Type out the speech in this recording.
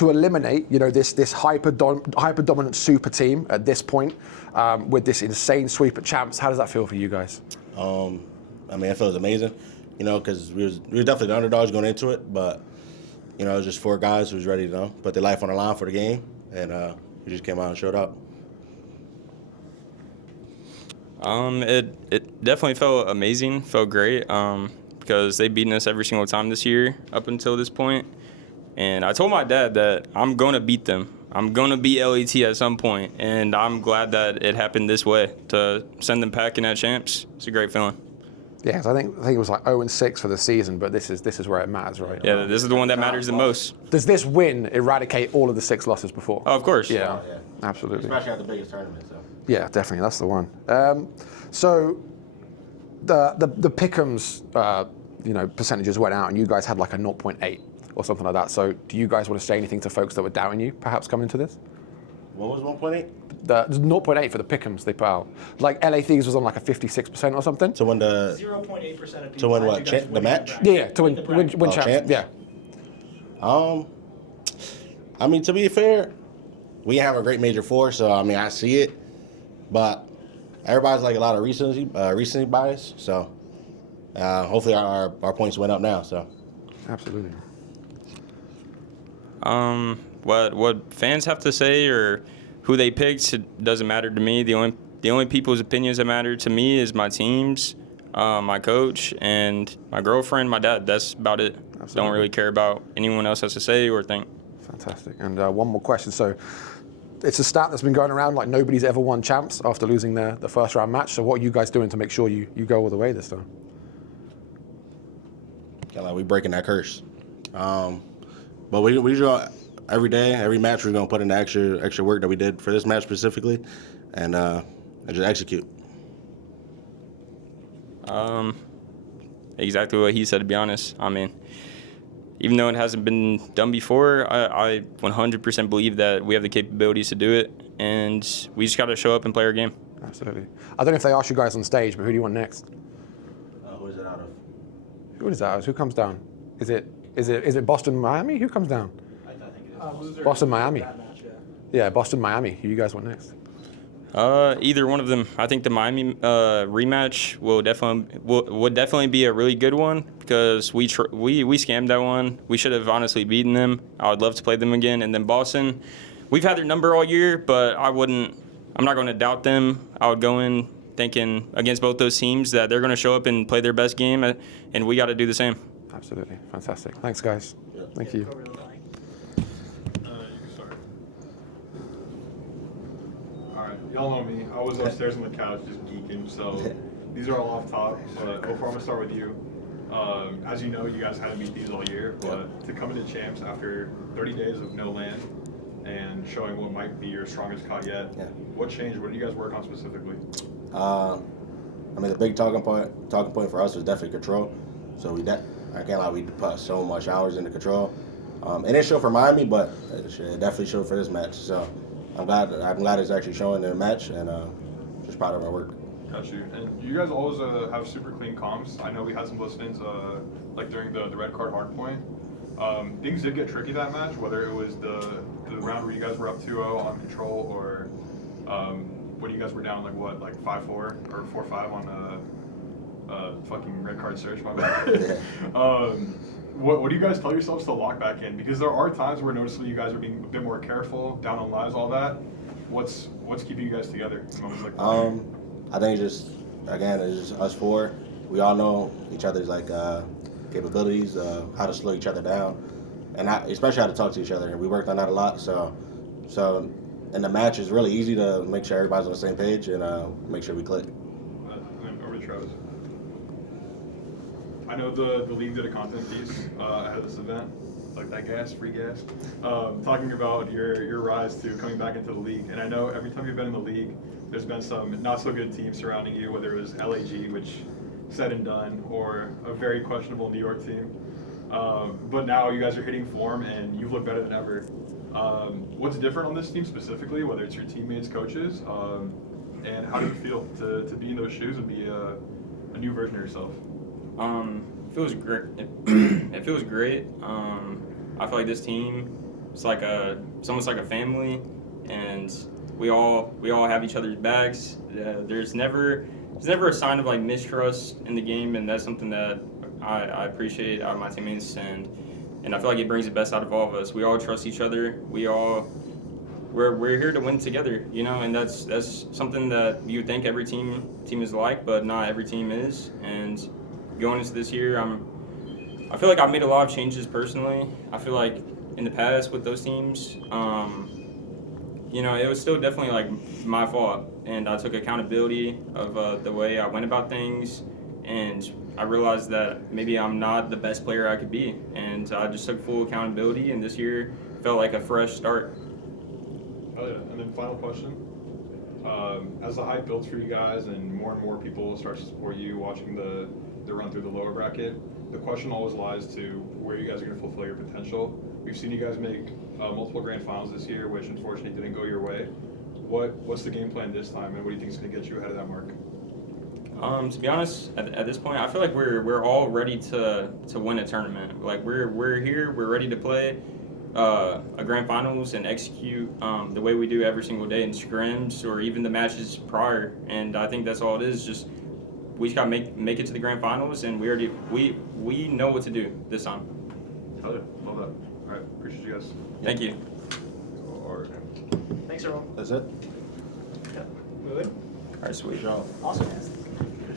to eliminate, you know, this hyper dominant super team at this point with this insane sweep at champs. How does that feel for you guys? I mean, it feels amazing, you know, because we were definitely the underdogs going into it, but you know, it was just 4 guys who was ready to, you know, put their life on the line for the game, and we just came out and showed up. It definitely felt amazing, felt great, because they've beaten us every single time this year up until this point. And I told my dad that I'm going to beat them. I'm going to beat LAT at some point, and I'm glad that it happened this way to send them packing at champs. It's a great feeling. Yeah, I think it was like 0-6 for the season, but this is where it matters, right? Yeah, this is the one that matters the most. Does this win eradicate all of the 6 losses before? Oh, of course. Yeah, absolutely. Especially at the biggest tournament, so. Yeah, definitely, that's the one. So the pick'ems, you know, percentages went out, and you guys had like a 0.8 or something like that. So do you guys want to say anything to folks that were doubting you, perhaps coming into this? What was 1.8? The 0.8 for the pick'ems they put out. Like LA Thieves was on like a 56% or something. To win the 0.8% of people. to win what? The match? Yeah, to win champs. champs? Yeah. I mean, to be fair, we have a great major 4, so I mean, I see it, but everybody's like a lot of recency bias. So hopefully our points went up now. So Absolutely. What fans have to say or who they picked, it doesn't matter to me. The only people's opinions that matter to me is my teams, my coach, and my girlfriend, my dad. That's about it. Absolutely. Don't really care about anyone else has to say or think. Fantastic. And one more question. So it's a stat that's been going around, like nobody's ever won champs after losing the first round match. So what are you guys doing to make sure you go all the way this time? kind of like we breaking that curse. But we do every day, every match. We're gonna put in the extra work that we did for this match specifically, and just execute. Exactly what he said, to be honest. I mean, even though it hasn't been done before, I 100% believe that we have the capabilities to do it, and we just got to show up and play our game. Absolutely. I don't know if they asked you guys on stage, but who do you want next? Who is it out of? Who is that? Who comes down? Is it Boston, Miami? Who comes down? I think it is. Boston, Miami. That match, yeah. Yeah, Boston, Miami. Who you guys want next? Either one of them. I think the Miami rematch would definitely be a really good one because we scammed that one. We should have honestly beaten them. I would love to play them again. And then Boston, we've had their number all year, but I'm not going to doubt them. I would go in thinking against both those teams that they're going to show up and play their best game, and we got to do the same. Absolutely. Fantastic. Thanks, guys. Yeah. Thank you. Over the line. You can start. All right, y'all know me. I was upstairs on the couch just geeking, so these are all off top. But before I'm gonna start with you. As you know, you guys hadn't beat these all year, but to come into champs after 30 days of no land and showing what might be your strongest COD yet, what changed? What did you guys work on specifically? I mean, the big talking point for us was definitely control. So I can't lie, we put so much hours into control. It didn't show for Miami, but it definitely showed for this match. So I'm glad it's actually showing in the match, and just proud of our work. Got you. And you guys always have super clean comms. I know we had some listings like during the red card hard point. Things did get tricky that match, whether it was the round where you guys were up 2-0 on control, or when you guys were down like 5-4 or 4-5 on fucking red card search, my bad. What do you guys tell yourselves to lock back in? Because there are times where noticeably you guys are being a bit more careful, down on lives, all that. What's keeping you guys together in moments like that? I think it's just us 4. We all know each other's capabilities, how to slow each other down, and especially how to talk to each other. And we worked on that a lot. So in the match, it's really easy to make sure everybody's on the same page and make sure we click. Over to Travis. I know the league did a content piece ahead of this event, like that free gas, talking about your rise to coming back into the league. And I know every time you've been in the league, there's been some not so good teams surrounding you, whether it was LAG, which said and done, or a very questionable New York team. But now you guys are hitting form and you look better than ever. What's different on this team specifically, whether it's your teammates, coaches, and how do you feel to be in those shoes and be a new version of yourself? It feels great. It feels great. I feel like this team it's almost like a family, and we all have each other's backs. There's never a sign of like mistrust in the game, and that's something that I appreciate out of my teammates, and I feel like it brings the best out of all of us. We all trust each other. We're here to win together, you know, and that's something that you would think every team is like, but not every team is. And going into this year, I feel like I've made a lot of changes personally. I feel like in the past with those teams, you know, it was still definitely like my fault, and I took accountability of the way I went about things, and I realized that maybe I'm not the best player I could be, and I just took full accountability, and this year felt like a fresh start. Oh yeah, and then final question. As the hype builds for you guys and more people start to support you watching the run through the lower bracket, the question always lies to where you guys are going to fulfill your potential. We've seen you guys make multiple grand finals this year, which unfortunately didn't go your way. What's the game plan this time, and what do you think is going to get you ahead of that mark? To be honest, at this point, I feel like we're all ready to win a tournament. Like we're here, we're ready to play a grand finals and execute the way we do every single day in scrims or even the matches prior. And I think that's all it is. Just we just gotta make it to the grand finals, and we know what to do this time. Oh yeah, love that. All right, appreciate you guys. Thank you. All right. Thanks, everyone. That's it. Yep. We good? All right, sweet. Sure. Awesome.